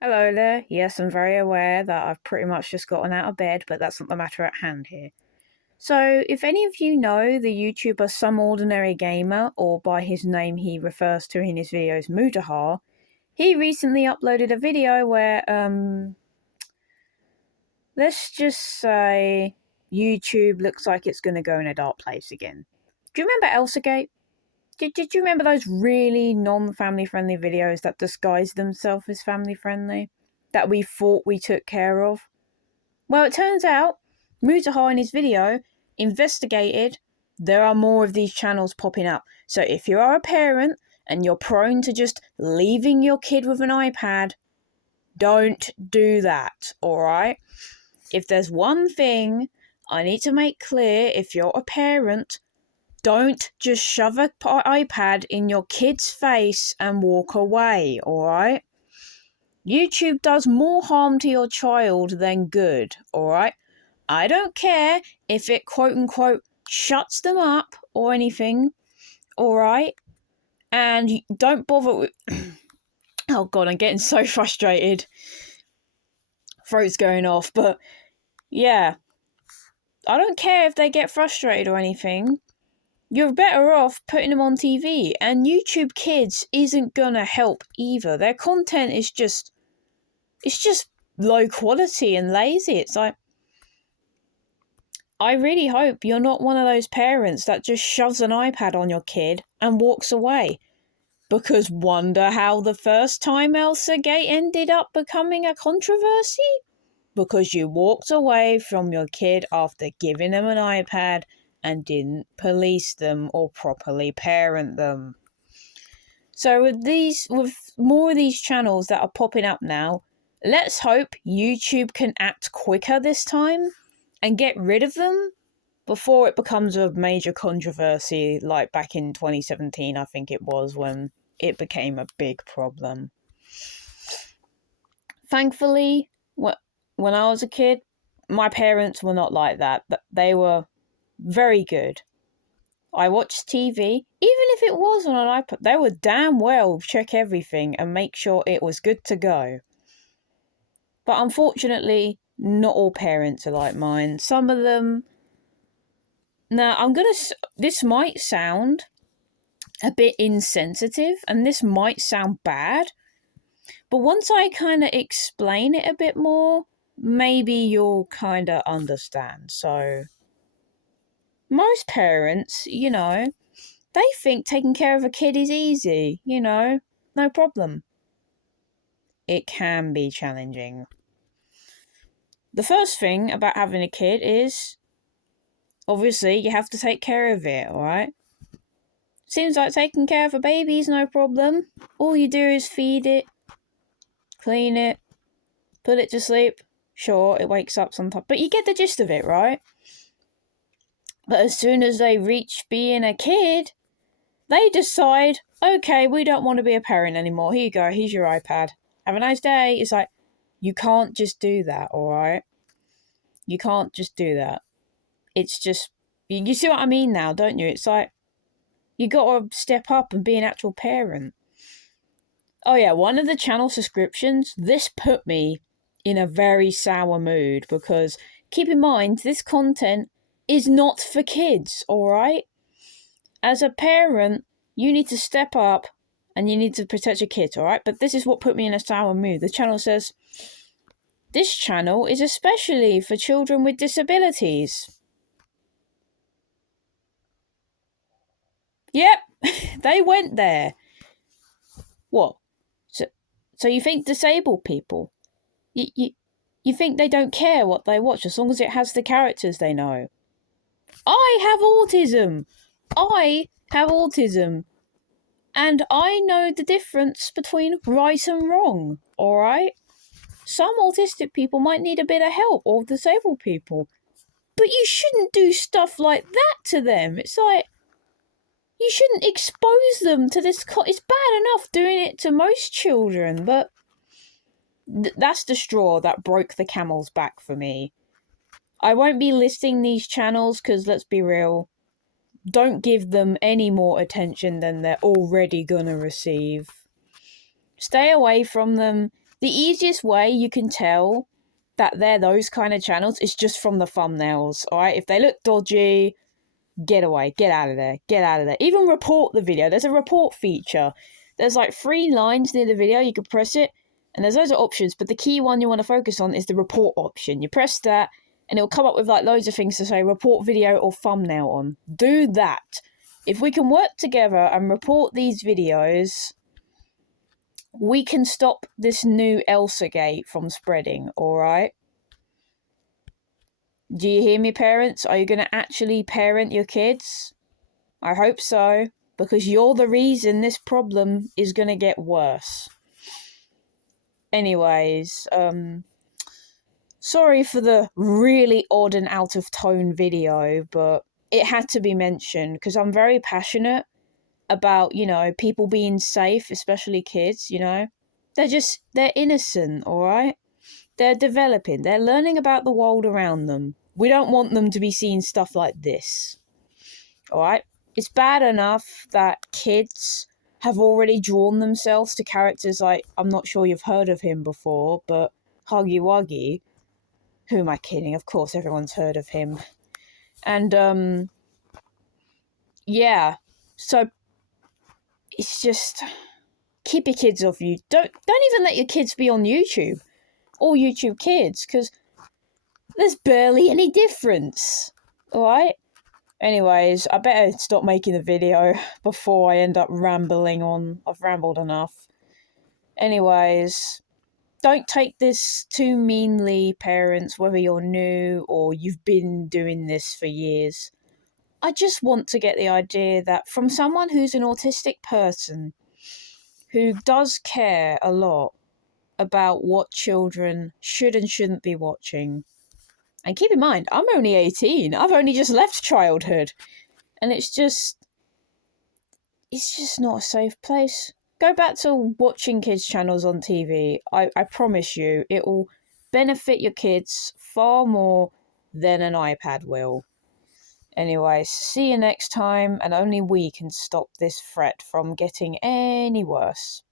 Hello there. Yes, I'm very aware that I've pretty much just gotten out of bed, but that's not the matter at hand here. So, if any of you know the YouTuber Some Ordinary Gamer, or by his name he refers to in his videos Mudahar, he recently uploaded a video where, let's just say YouTube looks like it's going to go in a dark place again. Do you remember Elzagate? Did you remember those really non-family friendly videos that disguised themselves as family friendly? That we thought we took care of? Well, it turns out, Mutahar in his video investigated there are more of these channels popping up. So if you are a parent and you're prone to just leaving your kid with an iPad, don't do that, alright? If there's one thing I need to make clear, if you're a parent, don't just shove an iPad in your kid's face and walk away, alright? YouTube does more harm to your child than good, alright? I don't care if it quote unquote shuts them up or anything, alright? And don't bother with. Oh god, I'm getting so frustrated. Throat's going off, but yeah. I don't care if they get frustrated or anything. You're better off putting them on TV, and YouTube Kids isn't gonna help either. Their content is just. It's just low quality and lazy. It's like, I really hope you're not one of those parents that just shoves an iPad on your kid and walks away. Because wonder how the first time Elzagate ended up becoming a controversy? Because you walked away from your kid after giving them an iPad and didn't police them or properly parent them. So with more of these channels that are popping up now, let's hope YouTube can act quicker this time and get rid of them before it becomes a major controversy like back in 2017, I think it was, when it became a big problem. Thankfully, when I was a kid, my parents were not like that. They were very good. I watched TV, even if it was on an iPad, they would damn well check everything and make sure it was good to go. But unfortunately, not all parents are like mine. Some of them. Now, this might sound a bit insensitive and this might sound bad, but once I kind of explain it a bit more, maybe you'll kind of understand. So, most parents, they think taking care of a kid is easy, no problem. It can be challenging. The first thing about having a kid is, obviously, you have to take care of it, alright? Seems like taking care of a baby is no problem. All you do is feed it, clean it, put it to sleep. Sure, it wakes up sometimes, but you get the gist of it, right? But as soon as they reach being a kid, they decide, okay, we don't want to be a parent anymore. Here you go, here's your iPad. Have a nice day. It's like, you can't just do that, alright? You can't just do that. It's just, you see what I mean now, don't you? It's like, you gotta step up and be an actual parent. Oh yeah, one of the channel subscriptions, this put me in a very sour mood because keep in mind, this content is not for kids, alright? As a parent, you need to step up and you need to protect your kids, alright? But this is what put me in a sour mood. The channel says, this channel is especially for children with disabilities. Yep, they went there. What? So you think disabled people? You think they don't care what they watch as long as it has the characters they know? I have autism. And I know the difference between right and wrong, alright? Some autistic people might need a bit of help, or disabled people. But you shouldn't do stuff like that to them. It's like, you shouldn't expose them to this. It's bad enough doing it to most children, but that's the straw that broke the camel's back for me. I won't be listing these channels because, let's be real, don't give them any more attention than they're already gonna receive. Stay away from them. The easiest way you can tell that they're those kind of channels is just from the thumbnails, alright? If they look dodgy, get away, get out of there, get out of there. Even report the video. There's a report feature. There's like 3 lines near the video. You can press it, and there's loads of options, but the key one you want to focus on is the report option. You press that, and it'll come up with like loads of things to say report video or thumbnail on. Do that. If we can work together and report these videos, we can stop this new Elzagate from spreading, alright? Do you hear me, parents? Are you going to actually parent your kids? I hope so, because you're the reason this problem is going to get worse. Anyways, sorry for the really odd and out of tone video, but it had to be mentioned because I'm very passionate about, you know, people being safe, especially kids, you know. They're innocent, alright? They're developing, they're learning about the world around them. We don't want them to be seeing stuff like this, alright? It's bad enough that kids have already drawn themselves to characters like, I'm not sure you've heard of him before, but Huggy Wuggy. Who am I kidding? Of course everyone's heard of him. And, yeah. So, it's just, keep your kids off you. Don't even let your kids be on YouTube. Or YouTube Kids, because there's barely any difference. Alright? Anyways, I better stop making the video before I end up rambling on. I've rambled enough. Anyways, don't take this too meanly, parents, whether you're new or you've been doing this for years. I just want to get the idea that from someone who's an autistic person, who does care a lot about what children should and shouldn't be watching. And keep in mind, I'm only 18. I've only just left childhood. And it's just not a safe place. Go back to watching kids' channels on TV. I promise you, it will benefit your kids far more than an iPad will. Anyways, see you next time, and only we can stop this threat from getting any worse.